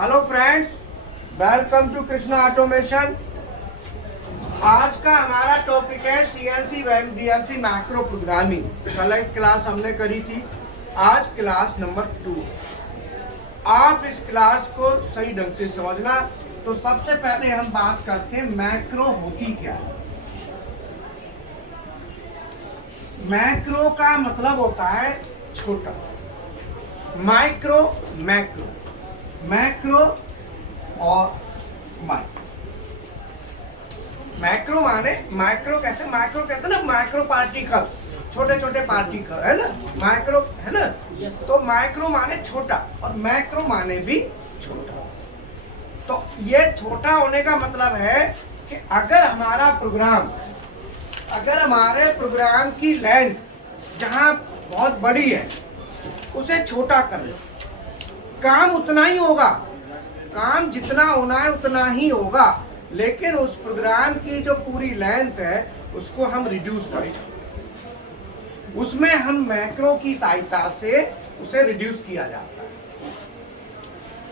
Hello friends, welcome to Krishna automation. आज का हमारा टॉपिक है सीएनसी डीएमसी मैक्रो प्रोग्रामिंग। कल एक क्लास हमने करी थी, आज क्लास नंबर 2। आप इस क्लास को सही ढंग से समझना। तो सबसे पहले हम बात करते हैं मैक्रो होती क्या है। मैक्रो का मतलब होता है छोटा, माइक्रो मैक्रो, मैक्रो और माइक्रो। मैक्रो माने माइक्रो कहते हैं ना, माइक्रो पार्टिकल्स, छोटे छोटे पार्टिकल है ना, माइक्रो है ना। तो माइक्रो माने छोटा और मैक्रो माने भी छोटा। तो ये छोटा होने का मतलब है कि अगर हमारे प्रोग्राम की लेंथ जहां बहुत बड़ी है उसे छोटा कर लो, काम उतना ही होगा, काम जितना होना है उतना ही होगा, लेकिन उस प्रोग्राम की जो पूरी लेंथ है उसको हम रिड्यूस करें। उसमें हम मैक्रो की सहायता से उसे रिड्यूस किया जाता है।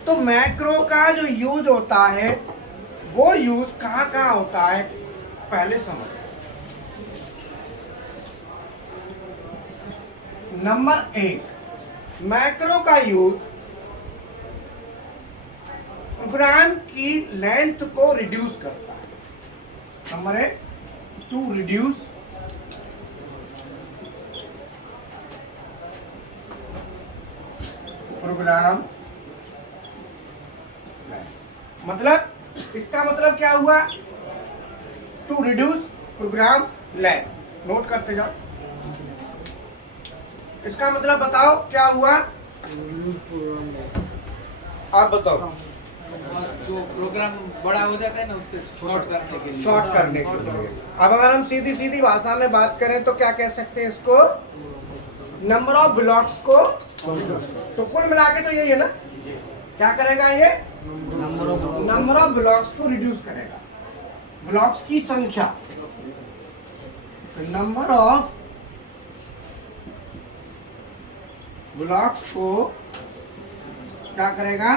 तो मैक्रो का जो यूज होता है वो यूज कहाँ कहाँ होता है पहले समझो। नंबर 1, मैक्रो का यूज प्रोग्राम की लेंथ को रिड्यूस करता है। Number 1, to reduce program. मतलब इसका मतलब क्या हुआ, to reduce program length. Note करते जाओ, इसका मतलब बताओ क्या हुआ, आप बताओ। जो प्रोग्राम बड़ा हो जाता है ना उससे शॉर्ट करने के लिए। अब अगर हम सीधी सीधी भाषा में बात करें तो क्या कह सकते हैं इसको, नंबर ऑफ ब्लॉक्स को। तो कुल मिला के तो यही है ना, क्या करेगा ये, नंबर ऑफ ब्लॉक्स को रिड्यूस करेगा, ब्लॉक्स की संख्या। नंबर ऑफ ब्लॉक्स को क्या करेगा,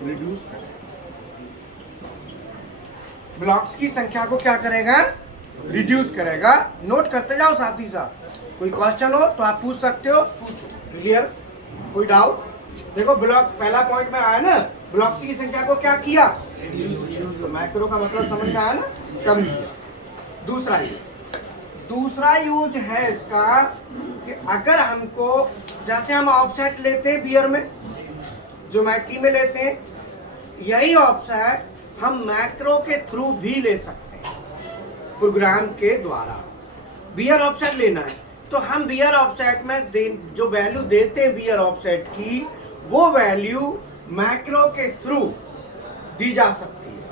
रिड्यूस करेगा। ब्लॉक्स की संख्या को क्या करेगा, रिड्यूस करेगा। नोट करते जाओ साथ ही साथ। कोई क्वेश्चन हो तो आप पूछ सकते हो, पूछो। क्लियर, कोई डाउट? देखो ब्लॉक पहला पॉइंट में आया ना, ब्लॉक्स की संख्या को क्या किया, तो मैक्रो का मतलब समझ में आया ना, कम किया। दूसरा यूज है इसका कि अगर हमको, जैसे हम ऑफसेट लेते हैं बियर में, ज्योमेट्री में लेते हैं, यही ऑफसेट हम मैक्रो के थ्रू भी ले सकते हैं। प्रोग्राम के द्वारा बियर ऑफसेट लेना है तो हम बियर ऑफसेट में जो वैल्यू देते हैं बियर ऑफसेट की, वो वैल्यू मैक्रो के थ्रू दी जा सकती है।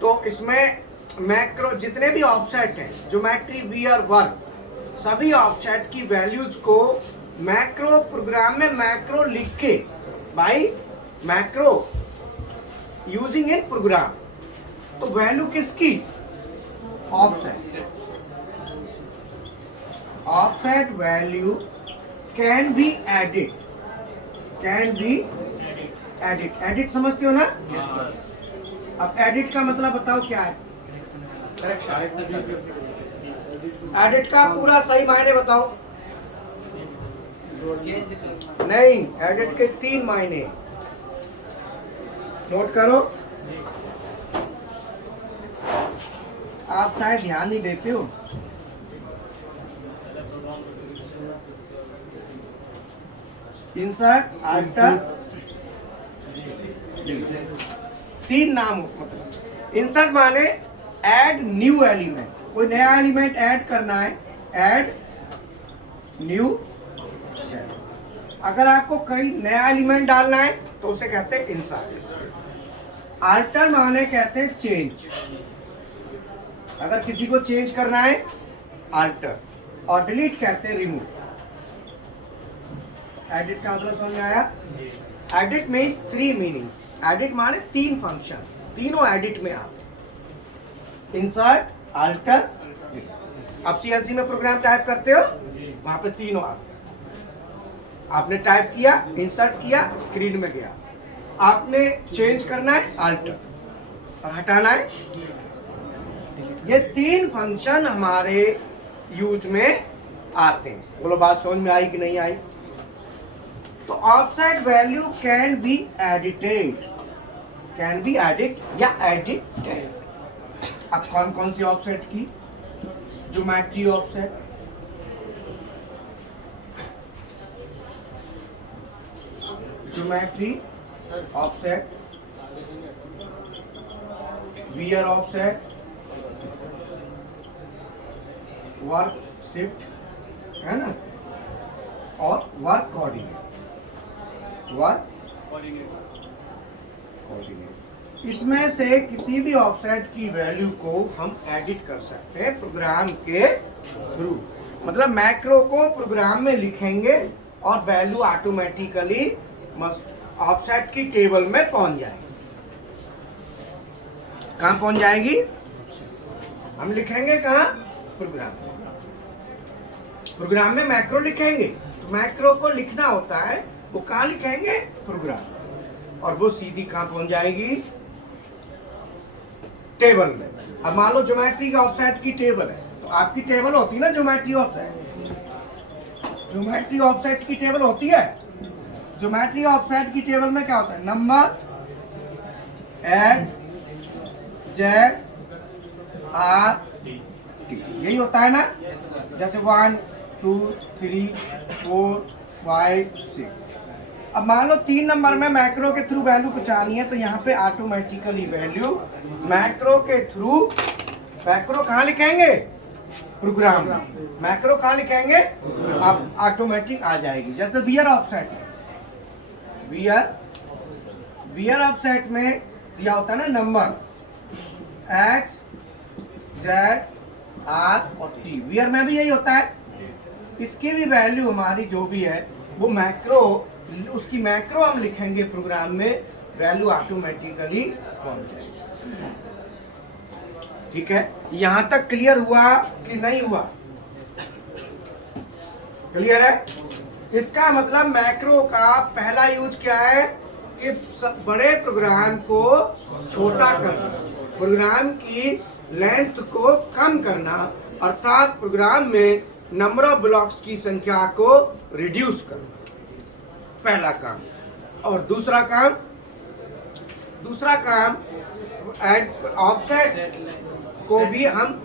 तो इसमें मैक्रो जितने भी ऑफसेट हैं, ज्योमेट्री, बियर, वर्क, सभी ऑफसेट की वैल्यूज को मैक्रो प्रोग्राम में मैक्रो लिख के, भाई मैक्रो यूजिंग इन प्रोग्राम, तो वैल्यू किसकी, offset value can be edit, edit समझते हो ना। अब एडिट का मतलब बताओ क्या है, एडिट का पूरा सही मायने बताओ। नहीं, एडिट के 3 मायने नोट करो, आप शायद ध्यान नहीं देते हो। इंसर्ट, अल्टर, 3 नाम। मतलब इंसर्ट माने ऐड न्यू एलिमेंट, कोई नया एलिमेंट ऐड करना है, ऐड न्यू। अगर आपको कहीं नया एलिमेंट डालना है तो उसे कहते हैं इंसर्ट। अल्टर माने कहते हैं चेंज, अगर किसी को चेंज करना है अल्टर, और डिलीट कहते हैं रिमूव। एडिट का मतलब समझ में आया। Edit means 3 meanings. एडिट माने 3 फंक्शन, तीनों एडिट में आते, इंसर्ट, अल्टर। अब सीएनसी में प्रोग्राम टाइप करते हो, वहां पे तीनों आते हैं। आपने टाइप किया, इंसर्ट किया, स्क्रीन में गया। आपने चेंज करना है अल्टर और हटाना है। ये 3 फंक्शन हमारे यूज में आते हैं। बोलो बात समझ में आई कि नहीं आई? तो offset value can be edited, can be edit या एडिटेड। अब कौन कौन सी ऑफसेट की? Geometry offset, geometry offset, wear offset, work shift है ना, और वर्क कोऑर्डिनेट, वर्क कोऑर्डिनेट। इसमें से किसी भी ऑफसेट की वैल्यू को हम एडिट कर सकते हैं प्रोग्राम के थ्रू। मतलब मैक्रो को प्रोग्राम में लिखेंगे और वैल्यू ऑटोमेटिकली ऑफसेट की टेबल में पहुंच जाएगी। कहां पहुंच जाएगी? हम लिखेंगे कहां? प्रोग्राम में। प्रोग्राम में मैक्रो लिखेंगे, तो मैक्रो को लिखना होता है, वो कहां लिखेंगे? प्रोग्राम। और वो सीधी कहां पहुंच जाएगी? टेबल में। अब मान लो ज्योमेट्री का ऑफसेट की टेबल है, तो आपकी टेबल होती है ना ज्योमेट्री ऑफसेट, ज्योमेट्री ऑफसेट की टेबल होती है। ज्योमेट्री ऑफसेट की टेबल में क्या होता है? Number, X, Z, R, T, यही होता है ना। जैसे 1 2 3 4 5 6। अब मान लो 3 नंबर में मैक्रो के थ्रू वैल्यू पहुंचानी है, तो यहाँ पे ऑटोमेटिकली वैल्यू मैक्रो के थ्रू, मैक्रो कहाँ लिखेंगे? प्रोग्राम। मैक्रो कहाँ लिखेंगे? अब ऑटोमेटिक आ जाएगी। जैसे वियर ऑफसेट, वियर ऑफसेट में दिया होता है ना नंबर, एक्स, जेड, आर और टी। वियर में भी यही होता है। इसकी भी वैल्यू हमारी जो भी है वो मैक्रो, उसकी मैक्रो हम लिखेंगे प्रोग्राम में, वैल्यू ऑटोमेटिकली पहुंच जाएगी। ठीक है, यहां तक क्लियर हुआ कि नहीं हुआ? क्लियर है? इसका मतलब मैक्रो का पहला यूज क्या है कि बड़े प्रोग्राम को छोटा करना, प्रोग्राम की लेंथ को कम करना, अर्थात प्रोग्राम में नंबर ऑफ ब्लॉक्स की संख्या को रिड्यूस करना, पहला काम। और दूसरा काम ऑफसेट को भी हम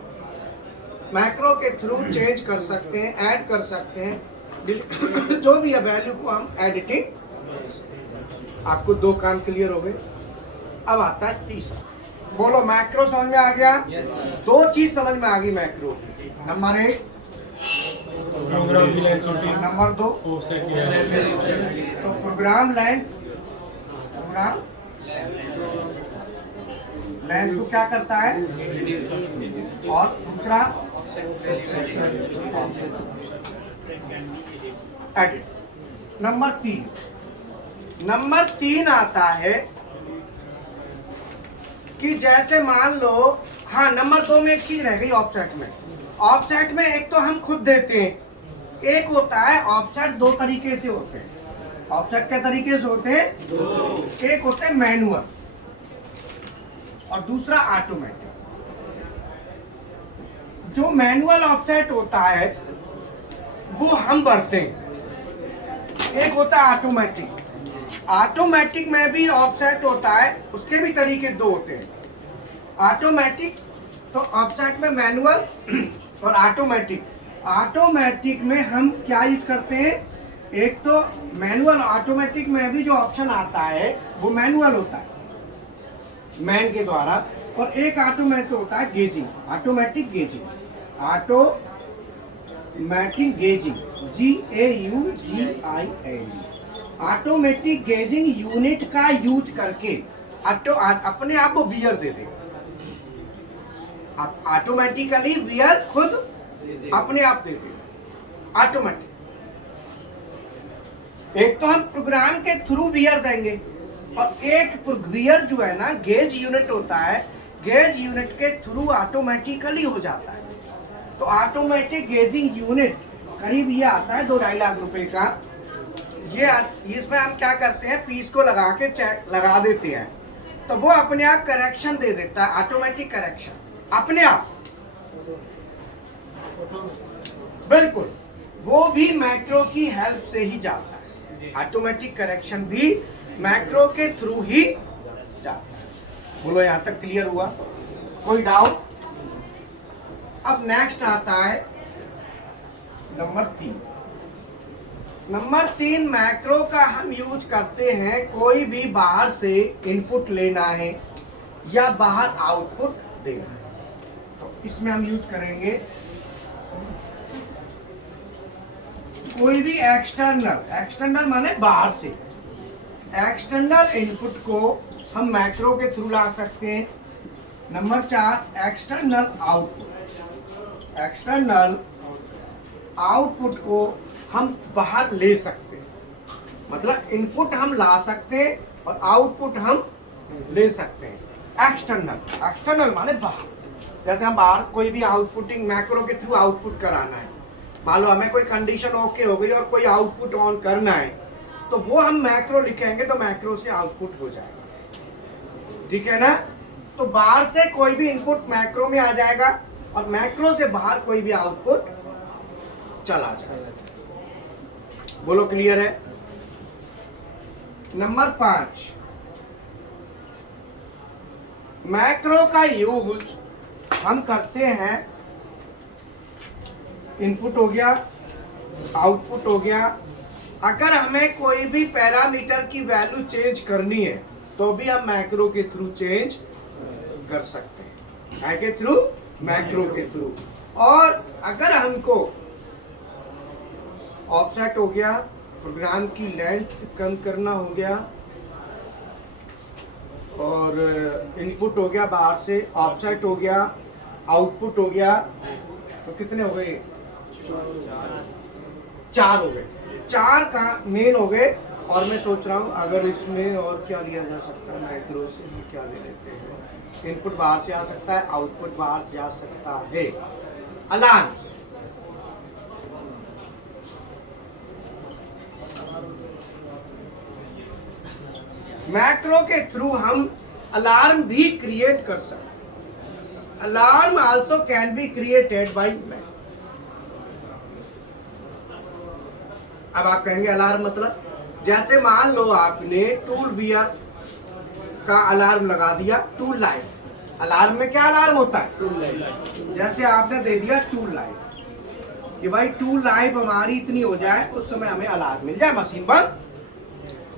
मैक्रो के थ्रू चेंज कर सकते हैं, ऐड कर सकते हैं, जो भी है वैल्यू को हम एडिटिंग। आपको 2 काम क्लियर हो गए। अब आता है तीसरा। बोलो मैक्रो समझ में आ गया? 2 चीज समझ में आ गई मैक्रो। नंबर 1 प्रोग्राम की लेंथ छोटी, नंबर 2 ऑफसेट की लेंथ। तो प्रोग्राम लेंथ को क्या करता है? और दूसरा एडिट। नंबर 3 आता है कि जैसे मान लो, हाँ नंबर 2 में एक चीज रह गई ऑफसेट में। ऑफसेट में एक तो हम खुद देते हैं, एक होता है ऑफसेट 2 तरीके से होते हैं। ऑफसेट के तरीके से होते हैं 2। एक होते हैं मैनुअल और दूसरा ऑटोमेटिक। जो मैनुअल ऑफसेट होता है वो हम भरते हैं। एक होता है ऑटोमेटिक। ऑटोमेटिक में भी ऑफसेट होता है, उसके भी तरीके 2 होते हैं। ऑटोमेटिक तो ऑफसेट में मैनुअल और ऑटोमेटिक। ऑटोमेटिक में हम क्या यूज करते हैं? एक तो मैनुअल, ऑटोमेटिक में भी जो ऑप्शन आता है वो मैनुअल होता है, मैन के द्वारा। और एक ऑटोमेटिक होता है gauging, automatic gauging, automatic gauging, GAUGING। Automatic gauging unit का यूज करके अपने आप को वियर दे देगा। ऑटोमेटिकली वियर खुद अपने आप दे देगा ऑटोमेटिक। एक तो हम प्रोग्राम के थ्रू वियर देंगे, और एक वियर जो है ना गेज यूनिट होता है, गेज यूनिट के थ्रू ऑटोमेटिकली हो जाता है। तो ऑटोमेटिक गेजिंग यूनिट करीब ये आता है 2-2.5 लाख रुपए का ये इसमें हम क्या करते हैं, पीस को लगा के चेक लगा देते हैं, तो वो अपने आप करेक्शन दे देता है, ऑटोमेटिक करेक्शन अपने आप। बिल्कुल, वो भी मैक्रो की हेल्प से ही जाता है, ऑटोमेटिक करेक्शन भी मैक्रो के थ्रू ही जाता है। बोलो यहां तक क्लियर हुआ? कोई डाउट? अब नेक्स्ट आता है नंबर 3। नंबर 3 मैक्रो का हम यूज करते हैं कोई भी बाहर से इनपुट लेना है या बाहर आउटपुट देना है, तो इसमें हम यूज करेंगे कोई भी एक्सटर्नल माने बाहर से एक्सटर्नल इनपुट को हम मैक्रो के थ्रू ला सकते हैं। नंबर 4 एक्सटर्नल आउटपुट को हम बाहर ले सकते हैं, मतलब इनपुट हम ला सकते हैं और आउटपुट हम ले सकते हैं। एक्सटर्नल माने बाहर, जैसे हम बाहर कोई भी आउटपुटिंग मैक्रो के थ्रू आउटपुट कराना है, मान लो हमें कोई कंडीशन ओके हो गई और कोई आउटपुट ऑन करना है, तो वो हम मैक्रो लिखेंगे तो मैक्रो से आउटपुट हो जाएगा, ठीक है ना। तो बाहर से कोई भी इनपुट मैक्रो में आ जाएगा और मैक्रो से बाहर कोई भी आउटपुट चला जाएगा। बोलो क्लियर है? नंबर 5 मैक्रो का यूज हम करते हैं, इनपुट हो गया, आउटपुट हो गया, अगर हमें कोई भी पैरामीटर की वैल्यू चेंज करनी है तो भी हम मैक्रो के थ्रू चेंज कर सकते हैं, क्या के थ्रू? मैक्रो के थ्रू। और अगर हमको ऑफसेट हो गया, प्रोग्राम की लेंथ कम करना हो गया, और इनपुट हो गया बाहर से, ऑफसेट हो गया, आउटपुट हो गया, तो कितने हो गए? 4 हो गए। 4 का मेन हो गए। और मैं सोच रहा हूँ अगर इसमें और क्या लिया जा सकता है मैक्रो से, हम क्या ले लेते हैं? इनपुट बाहर से आ सकता है, आउटपुट बाहर से आ सकता है। अलार्म, मैक्रो के थ्रू हम अलार्म भी क्रिएट कर सकते हैं। Alarm also can be created by macro. अब आप कहेंगे अलार्म मतलब, जैसे मान लो आपने टूल बियर का अलार्म लगा दिया, टूल लाइफ। अलार्म में क्या अलार्म होता है? Tool life. जैसे आपने दे दिया टूल लाइफ कि भाई टूल लाइफ हमारी इतनी हो जाए, उस समय हमें अलार्म मिल जाए, मशीन बंद।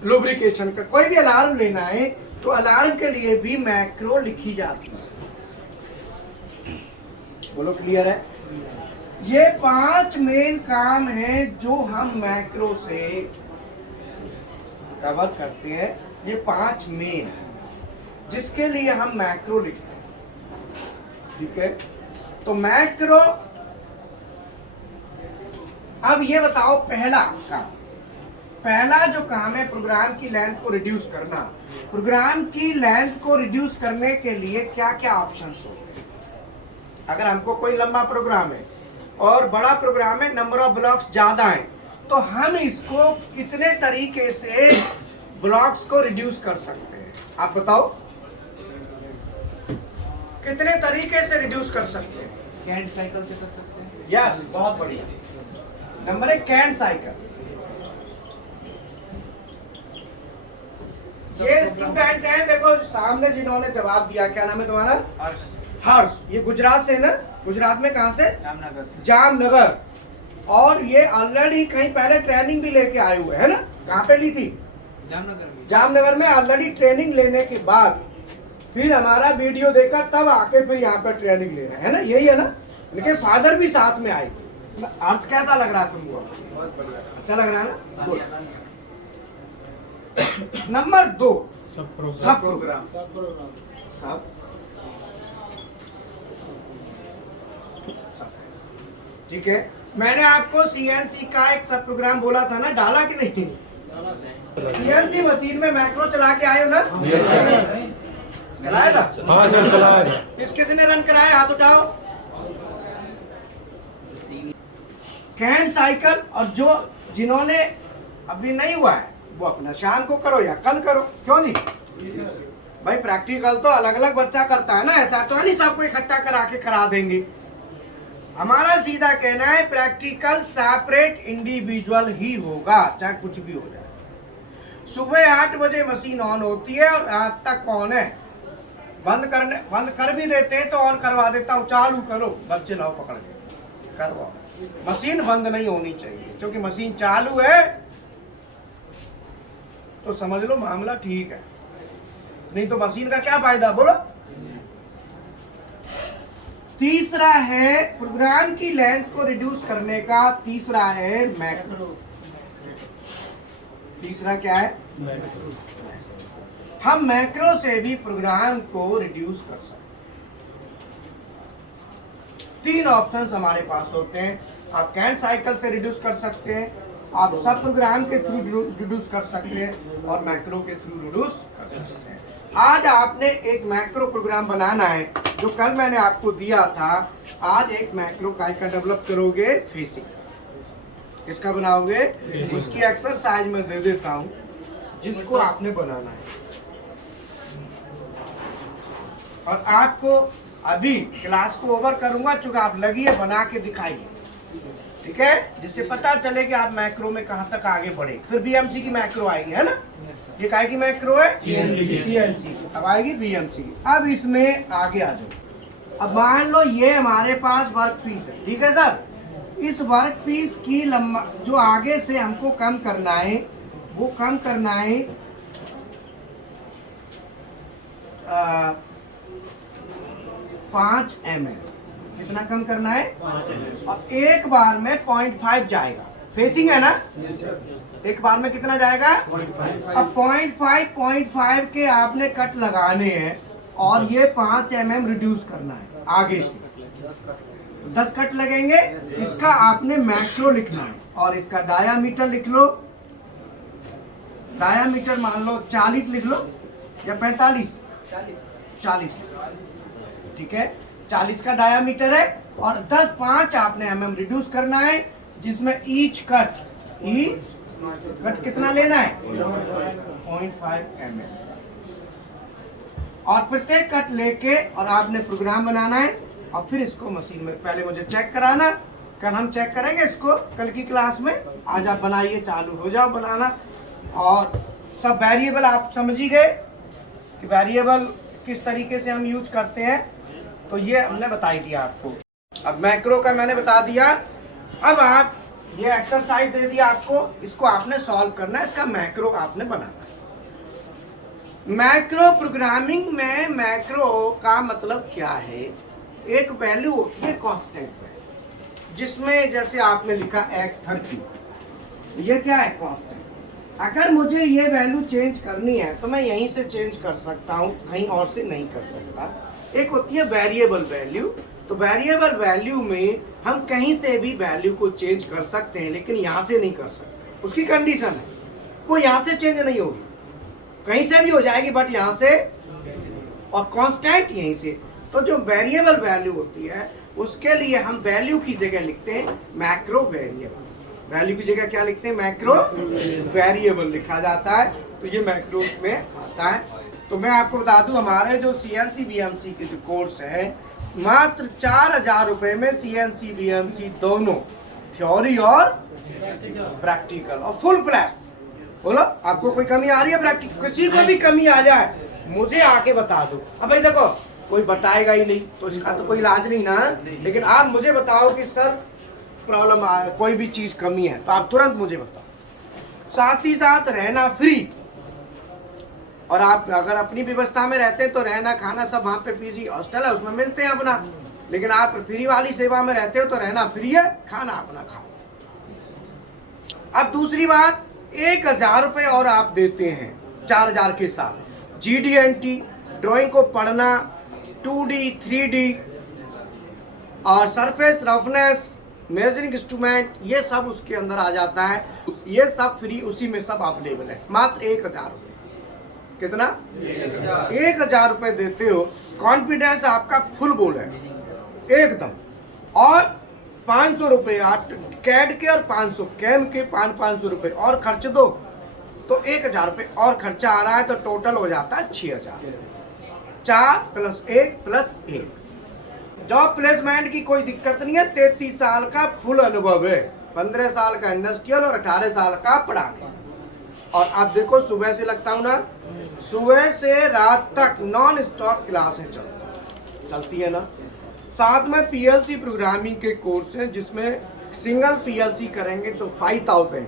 लुब्रिकेशन का कोई भी अलार्म लेना है तो अलार्म के लिए भी मैक्रो लिखी जाती है। बोलो क्लियर है? ये 5 मेन काम हैं जो हम मैक्रो से कवर करते हैं। ये 5 मेन है जिसके लिए हम मैक्रो लिखते हैं, ठीक है। तो मैक्रो, अब ये बताओ पहला जो काम है प्रोग्राम की लेंथ को रिड्यूस करना। प्रोग्राम की लेंथ को रिड्यूस करने के लिए क्या क्या ऑप्शंस होते हैं? अगर हमको कोई लंबा प्रोग्राम है और बड़ा प्रोग्राम है, नंबर ऑफ ब्लॉक्स ज्यादा है, तो हम इसको कितने तरीके से ब्लॉक्स को रिड्यूस कर सकते हैं? आप बताओ कितने तरीके से रिड्यूस कर सकते हैं? कैंट साइकिल से कर सकते हैं। यस, बहुत बढ़िया। Number 1 canned cycle. ये स्टूडेंट है, देखो सामने जिन्होंने जवाब दिया, क्या नाम है तुम्हारा? हर्ष। ये गुजरात से ना? गुजरात में कहां से? जामनगर से। जामनगर। और ये ऑलरेडी कहीं पहले ट्रेनिंग भी लेके आए हुए है ना? कहाँ पे ली थी? जामनगर में। जामनगर में ऑलरेडी ट्रेनिंग लेने के बाद फिर हमारा वीडियो देखा, तब आके फिर यहाँ पे ट्रेनिंग ले रहे हैं ना? यही है ना? लेकिन फादर भी साथ में आए। अर्थ कैसा लग रहा है तुमको? बहुत बढ़िया। अच्छा लग रहा है ना? गुड। नंबर 2 सब प्रोग्राम। सब ठीक है। मैंने आपको सीएनसी का एक सब प्रोग्राम बोला था ना, डाला कि नहीं? सीएनसी मशीन में मैक्रो चला के आए हो ना? चलाया ना? हाँ सर चलाया। किस ने रन कराया? हाथ उठाओ। Canned cycle. और जो जिन्होंने अभी नहीं हुआ है वो अपना शाम को करो या कल करो, क्यों जी? भाई प्रैक्टिकल तो अलग अलग बच्चा करता है ना, ऐसा तो नहीं सबको इकट्ठा करा के करा देंगे। हमारा सीधा कहना है प्रैक्टिकल सेपरेट इंडिविजुअल ही होगा, चाहे कुछ भी हो जाए। सुबह 8 बजे मशीन ऑन होती है और रात तक ऑन है। बंद कर भी देते हैं तो ऑन करवा देता हूँ, चालू करो, बच्चे लाओ पकड़ के करवाओ। मशीन बंद नहीं होनी चाहिए, क्योंकि मशीन चालू है तो समझ लो मामला ठीक है, नहीं तो मशीन का क्या फायदा बोलो। तीसरा है प्रोग्राम की लेंथ को रिड्यूस करने का, तीसरा है मैक्रो। तीसरा क्या है? हम मैक्रो से भी प्रोग्राम को रिड्यूस कर सकते हैं। 3 ऑप्शंस हमारे पास होते हैं। आप कैंट साइकिल से रिड्यूस कर सकते हैं, आप सब प्रोग्राम के थ्रू रिड्यूस कर सकते हैं और मैक्रो के थ्रू रिड्यूस कर सकते हैं। आज आपने एक मैक्रो प्रोग्राम बनाना है जो कल मैंने आपको दिया था। आज एक मैक्रो का डेवलप करोगे, फेसिंग किसका बनाओगे, उसकी एक्सरसाइज में दे देता हूं जिसको आपने बनाना है। और आपको अभी क्लास को ओवर करूंगा, चूंकि आप लगी है बना के दिखाइए, ठीक है, जिससे पता चले कि आप मैक्रो में कहां तक आगे बढ़े। फिर बीएमसी की मैक्रो आएगी, है ना? ये काय की मैक्रो है? सीएनसी। अब आएगी बीएमसी की। अब इसमें आगे आ जाओ। अब मान लो ये हमारे पास वर्क पीस है, ठीक है सर। इस वर्क पीस की लंबा जो आगे से हमको कम करना है वो कम करना है 5 mm। कितना कम करना है? अब एक बार में 0.5 जाएगा, फेसिंग है ना, एक बार में कितना जाएगा? अब 0.5 के आपने कट लगाने हैं और ये 5 mm रिड्यूस करना है आगे से। 10 कट लगेंगे, इसका आपने मैक्रो लिखना है और इसका डायामीटर लिख लो। डायामीटर मान लो 40 लिख लो या 45? 40, ठीक है, 40 का डायामीटर है और 5 आपने mm रिड्यूस करना है, जिसमें ईच कट कितना लेना है? 0.5 mm। और प्रत्येक कट लेके और आपने प्रोग्राम बनाना है और फिर इसको मशीन में पहले मुझे चेक कराना। कल हम चेक करेंगे इसको, कल की क्लास में। आज आप बनाइए, चालू हो जाओ बनाना। और सब वेरिएबल आप समझ ही गए कि वेरिएबल किस तरीके से हम यूज करते हैं, तो ये हमने बता ही दिया आपको। अब मैक्रो का मैंने बता दिया। अब आप ये एक्सरसाइज दे दिया आपको, इसको आपने सॉल्व करना है, इसका मैक्रो आपने बनाना है। मैक्रो प्रोग्रामिंग में मैक्रो का मतलब क्या है? एक वैल्यू होती है कांस्टेंट वैल्यू, जिसमें जैसे आपने लिखा x30, ये क्या है? कांस्टेंट। अगर मुझे ये वैल्यू चेंज करनी है तो मैं यहीं से चेंज कर सकता हूँ, कहीं और से नहीं कर सकता। एक होती है वेरिएबल वैल्यू, तो वेरिएबल वैल्यू में हम कहीं से भी वैल्यू को चेंज कर सकते हैं, लेकिन यहाँ से नहीं कर सकते। उसकी कंडीशन है वो यहाँ से चेंज नहीं होगी, कहीं से भी हो जाएगी बट यहाँ से, और कांस्टेंट यहीं से। तो जो वेरिएबल वैल्यू होती है उसके लिए हम वैल्यू की जगह लिखते हैं मैक्रो वेरिएबल। वैल्यू की जगह क्या लिखते हैं? मैक्रो वेरिएबल लिखा जाता है। तो ये मैक्रो में आता है। तो मैं आपको बता दूं, हमारे जो सीएनसी बीएमसी के जो कोर्स है, मात्र 4000 रुपए में सीएनसी बीएमसी दोनों थ्योरी और प्रैक्टिकल और फुल फ्लैश। बोलो आपको कोई कमी आ रही है प्रैक्टिकल? किसी को भी कमी आ जाए मुझे आके बता दो। अब भाई देखो, कोई बताएगा ही नहीं तो इसका तो कोई इलाज नहीं ना। लेकिन आप मुझे बताओ कि सर प्रॉब्लम आ, कोई भी चीज कमी है, तो आप तुरंत मुझे बताओ। साथ ही साथ रहना फ्री, और आप अगर अपनी व्यवस्था में रहते हैं तो रहना खाना सब वहाँ पे पीजी हॉस्टल है उसमें मिलते हैं अपना। लेकिन आप फ्री वाली सेवा में रहते हो तो रहना फ्री है, खाना अपना खाओ। अब दूसरी बात, 1000 रुपये और आप देते हैं 4000 के साथ। GD&T ड्राइंग को पढ़ना, 2D 3D और सरफेस रफनेस, मेजरिंग इंस्ट्रूमेंट, ये सब उसके अंदर आ जाता है। ये सब फ्री उसी में सब अवेलेबल है, मात्र 1000 रुपये। कितना? 1000 रुपये देते हो, कॉन्फिडेंस आपका फुल बोल है एकदम। और 500 रुपये कैड के और 500 कैम के 500 रुपये और खर्च दो तो 1000 रुपये और खर्चा आ रहा है, तो टोटल हो जाता है 6000। 4 + 1 + 1। जॉब प्लेसमेंट की कोई दिक्कत नहीं है। 33 साल का फुल अनुभव है, 15 साल का इंडस्ट्रियल और 18 साल का पढ़ाने। और आप देखो सुबह से लगता हूँ ना, सुबह से रात तक नॉन स्टॉप क्लासें चलती है ना। साथ में पीएलसी प्रोग्रामिंग के कोर्स हैं, जिसमें सिंगल पीएलसी करेंगे तो 5000।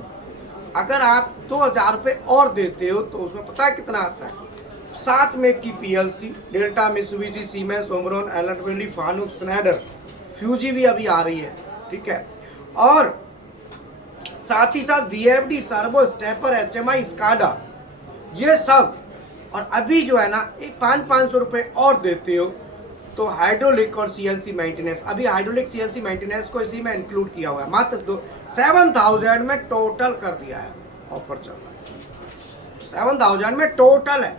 अगर आप 2000 रुपये और देते हो तो उसमें पता है कितना आता है। 7 में की PLC, Delta, Mitsubishi, Siemens, Omron, एलर्ट, फानुक, स्नाइडर, फ्यूजी भी अभी आ रही है, ठीक है। और साथ ही साथ VFD, servo, stepper, HMI, SCADA, ये सब। और अभी जो है ना 500 रुपये और देते हो तो हाइड्रोलिक और CNC मेंटेनेंस, अभी हाइड्रोलिक CNC मेंटेनेंस को इसी में इंक्लूड किया हुआ है। मात्र 7000 में टोटल कर दिया है, ऑफर चल रहा है। 7000 में टोटल है,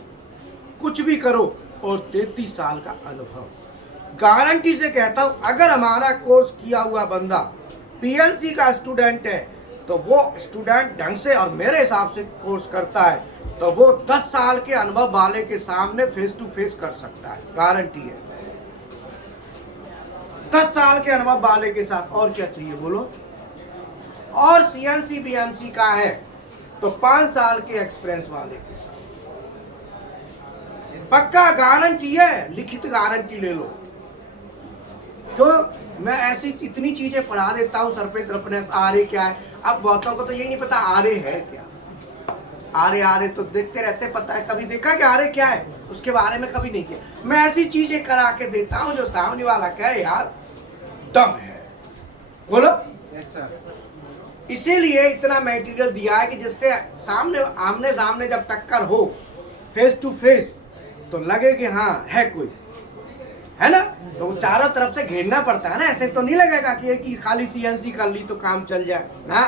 कुछ भी करो। और 33 साल का अनुभव, गारंटी से कहता हूं, अगर हमारा कोर्स किया हुआ बंदा PLC का स्टूडेंट है तो वो स्टूडेंट ढंग से और मेरे हिसाब से कोर्स करता है तो वो 10 साल के अनुभव वाले के सामने फेस टू फेस कर सकता है, गारंटी है। 10 साल के अनुभव वाले के साथ और क्या चाहिए बोलो। और CNC BMC का है तो 5 साल के एक्सपीरियंस वाले के साथ पक्का गारंटी है, लिखित गारंटी ले लो। तो मैं ऐसी इतनी चीजें पढ़ा देता हूँ, सरफेस रफनेस, आरे क्या है। अब बहुतों को तो यही नहीं पता आरे है क्या। आरे तो देखते रहते, पता है, कभी देखा कि आरे क्या है, उसके बारे में कभी नहीं किया। मैं ऐसी चीजें करा के देता हूँ जो सामने वाला कहे यार दम है, बोलो। Yes sir. इसीलिए इतना मटेरियल दिया है कि जिससे आमने सामने जब टक्कर हो, फेस टू फेस, तो लगे कि हाँ है कोई, है ना। तो चारों तरफ से घेरना पड़ता है ना, ऐसे तो नहीं लगेगा कि खाली CNC कर ली तो काम चल जाए ना।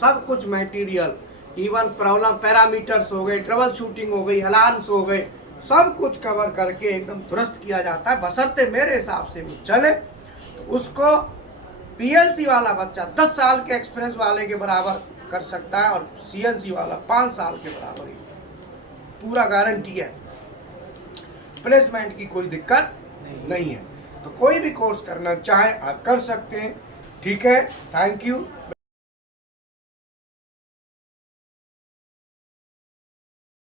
सब कुछ मटेरियल, इवन प्रॉब्लम पैरामीटर्स हो गए, ट्रबल शूटिंग हो गई, अलार्म्स हो गए, सब कुछ कवर करके एकदम दुरुस्त किया जाता है। बशर्ते मेरे हिसाब से वो चले, उसको PLC वाला बच्चा 10 साल के एक्सपीरियंस वाले के बराबर कर सकता है और CNC वाला 5 साल के बराबर ही, पूरा गारंटी है। प्लेसमेंट की कोई दिक्कत नहीं है। तो कोई भी कोर्स करना चाहे आप कर सकते हैं, ठीक है। Thank you.